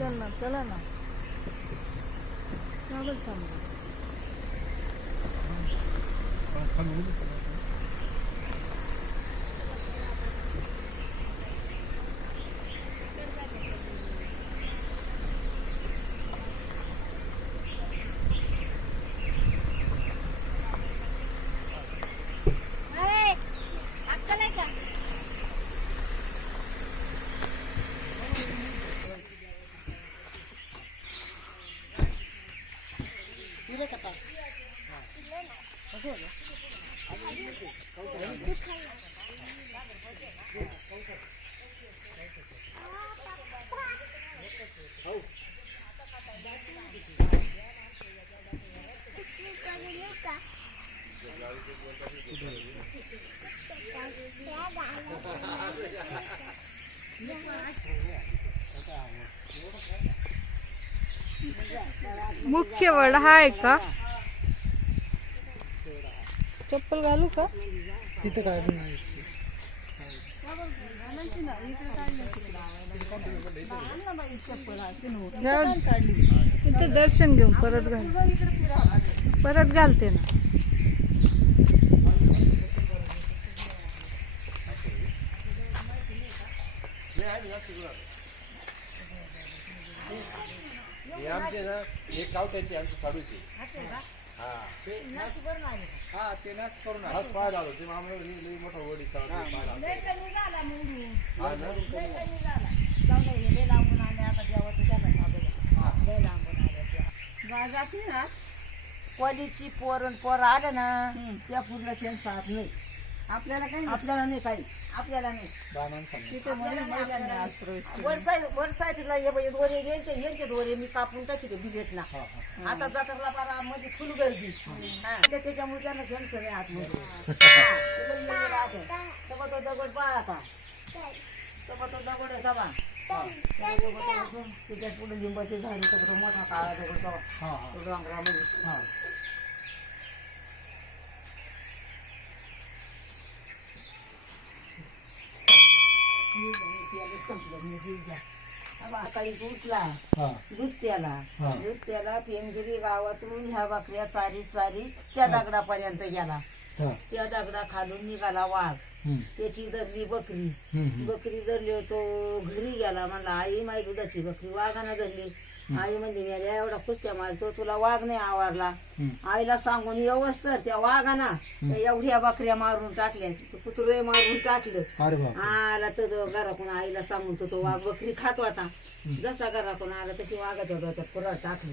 चल ना चला ना का बरं मुख्य वड हा आहे का? चप्पल घालू का? तिथं काय नाही. इथं दर्शन घेऊन परत घाल. परत घालते ना. हे आमचे ना हे गावठ्याचे आमचे साडूचे हा हा ते नाच करून हाच पाय झालो. ते आम्हाला लई- लई मोठा वडी चालतो पाय झालो. हा ना? जाती ना कॉलेजची पोरण पोरं आलं ना त्या पूर्ण शेण साथ नाही. आपल्याला काही आपल्याला नाही काही. आपल्याला नाही. दामान सांग. तिथे मला महिलांनी आज प्रवेश केला. वरसाय वरसायला हे बाई दोरे यांचे यांचे दोरे. मी कापून टाकी ते बिजेटला आता जत्रला बारा मध्ये फुल गर्दी. हा. ते त्याच्यामुळे त्यांना शेण सगळे आतमध्ये. हा. ते लई येऊन राहते. तेव्हा तो दगड पहा आता. तेव्हा तो दगड आहे तेव्हा. त्या पुढे लिंबाचे झाड तो मोठा काळा दगड तेव्हा. हा हा. तो डोंगरामध्ये. हा. सकाळी उठला. हा. दूध प्याला. हा. दूध प्याला पेमगिरी गावातून ह्या बकऱ्या चारी चारी त्या दगडापर्यंत गेला. त्या दगडा खालून निघाला वाघ. त्याची धरली बकरी. बकरी धरली तो घरी गेला. म्हणला आई माई दुधाची बकरी वाघानं धरली. आई म्हणजे मेल्या एवढा कुस्त्या मारतो तुला वाघ नाही आवारला. आईला सांगून येवस तर त्या वाघाना एवढ्या बकऱ्या मारून टाकल्या कुत्रे मारून टाकलं. आला तर तो घराकडून आईला सांगून तो तो वाघ बकरी खात होता. जसा घराकडून आला तशी वाघाच्या डोक्यात कुऱ्हाड टाकली.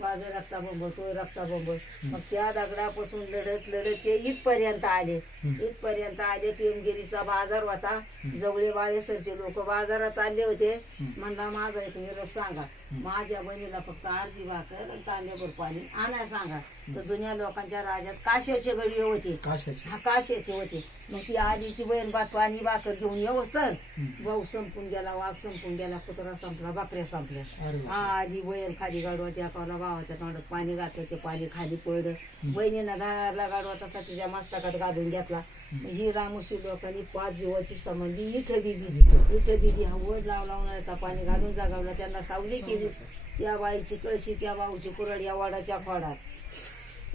वाघ रक्ता बोंब तो रक्ता बोंब मग त्या दगडापासून लढत लढत ते इथपर्यंत आले. इथपर्यंत आले पेमगिरीचा बाजार होता. जवळे बाळेसरचे लोक बाजारात चालले होते. म्हणला माझा एक निरोप सांगा. माझ्या बहिणीला फक्त अर्धी भाकर आणि तांब्याभर पाणी. आणाय सांगा. तर जुन्या लोकांच्या राज्यात काश्याचे गडी होते. काशाचे हा काश्याचे होते. मग ती आलीची बहीण बा पाणी भाकर घेऊन येऊस तर. भाऊ संपून गेला वाघ संपून गेला कुत्रा संपला बकऱ्या संपल्या. अरे बाप. आली बहीण खाली गाडवा त्या कावला भावाच्या तोंडात पाणी घातलं ते पाणी खाली पडलं. बहिणीनं घाला गाडवा तसा तिच्या मस्तकात घालून घेतला. ही रामोशी लोकांनी पाच जीवाची संबंधी इथं दिली. इथं. दिली. हा वड लाव लावण्याचा पाणी घालून जागावला. त्यांना सावली केली. त्या बाईची कळशी त्या भाऊची कुरड या वाडाच्या फाडात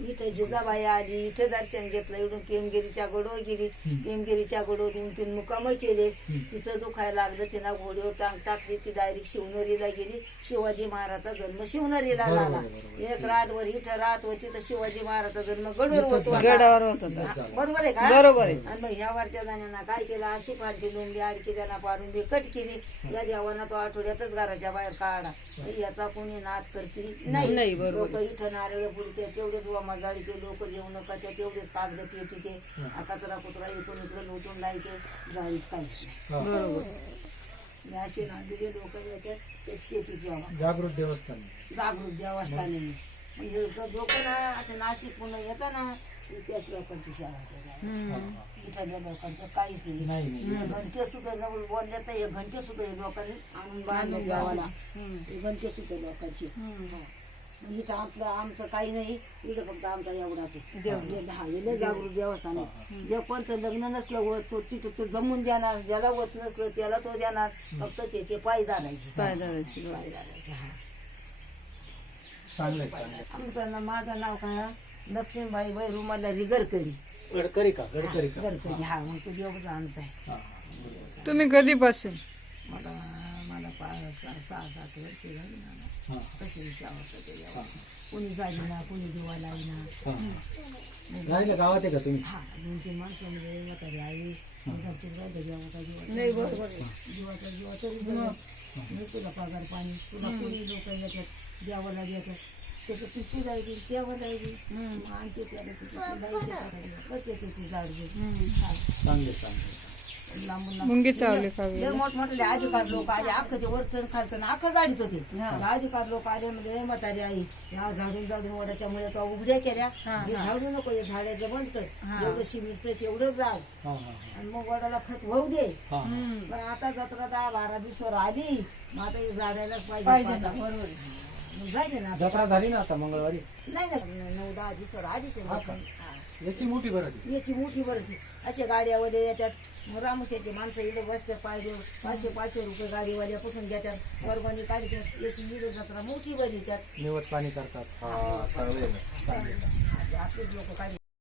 इथं जिजाबाई आली इथं दर्शन घेतलं इकडून पेमगिरीच्या गडो गेली. पेमगिरीच्या गडो दोन तीन मुकाम केले. तिचं दुखायला लागलं तिनं घोडीवर टांग टाकली ती डायरेक्ट शिवनेरीला गेली. शिवाजी महाराजचा जन्म शिवनेरीला झाला. एक रातभर इथं रात होती तर शिवाजी महाराजचा जन्म गडवर होतो. गडावर होत होता. बरोबर आहे का? बरोबर आहे. आणि मग ह्या वरच्या जणांना काय केलं? अशी पालखी लोंबली आडकी त्यांना पाडून बी कट केली. या देवाना तो आठवड्यातच घराच्या बाहेर काढा. याचा कोणी नाच करतील नाही, नाही बरोबर. लोक इथं नारळ पुरते तेवढेच वमाजाळीचे लोक जेवण नका ते तेवढेच कागद पेटी ते कचरा कुचरा इकडून इकडे लुटून लायचे जाळीत काहीच नाही. असे नांदिले लोक येतात पेटीची जागृत देवस्थान. जागृत देवस्थानी. म्हणजे लोक ना असं नाशिक पुन्हा येतं ना त्याच लोकांची सेवा. इथल्या लोकांचं काहीच नाही. घंटे सुद्धा बोलले तर हे घंटे सुद्धा लोकांनी आणून बांधले देवाला हे. घंटे सुद्धा लोकांची. इथं आपलं आमचं काही नाही इथं फक्त आमचा एवढाच आहे. हे दहा हे लय जागृत देवस्थान आहे. जे कोणचं लग्न नसलं होत तो तिथं तो जमून देणार ज्याला होत नसलं त्याला तो देणार फक्त त्याचे पाय झाडायचे पाय धरायची पाय झाडायचे हा. चांगलं आहे, चांगलं आहे. आमचं ना माझं नाव काय लक्ष्मीबाई वैरू मल्हारी गडकरी. गडकरी का? गडकरी का? गडकरी हा मग तो देवच आमचा आहे. हा. तुम्ही कधीपासून? मला पाच सहा सहा सात वर्ष झाली ना कशी विषय ते कुणी ना कुणी दिवा हा. राहिलं गावात आहे का तुम्ही हा दोन तीन माणसं म्हणजे म्हातारी आई घरचे देवाचा नाही बरोबर जीवाचा जीवा तरी मी तुला पगार पाणी तुला कुणी लोक येतात देवाला देतात त्याचं तू तुला येईल देवाला येईल आणते त्याला तिथे त्याची झाड चांगले चांगले मुंगी चावली का लय मोठमोठे अधिकार लोक आले अख्खं ते वरचं खालचं. अख्खं जाडीत होते. अधिकार लोक आले म्हणजे "ए म्हातारी आई ह्या झाडून झाडून वडाच्या मुळे तो उघड्या केल्या. हे झाडू नको हे झाडाचं बंद कर. जेवढं शिमिटचं तेवढं हा हा आणि मग वडाला खत वाहू दे. पण आता जत्रा दहा बारा दिवसावर आली. मग आता हे झाडायलाच पाहिजे. झाले ना जत्रा झाली ना आता मंगळवारी? नाही ना नऊ दहा दिवसावर. हा. याची मोठी बरं याची मोठी भरती. अशा गाड्यावाले येतात. मग रामोशाचे माणसं इकडे बसतात पाहिजे पाचशे पाचशे रुपये गाडीवाल्यापासून घेतात. वर्गणी काढतात. याची इकडे जत्रा मोठी भरी त्यात. निवत पाणी करतात. हा आपलेच लोक काढतात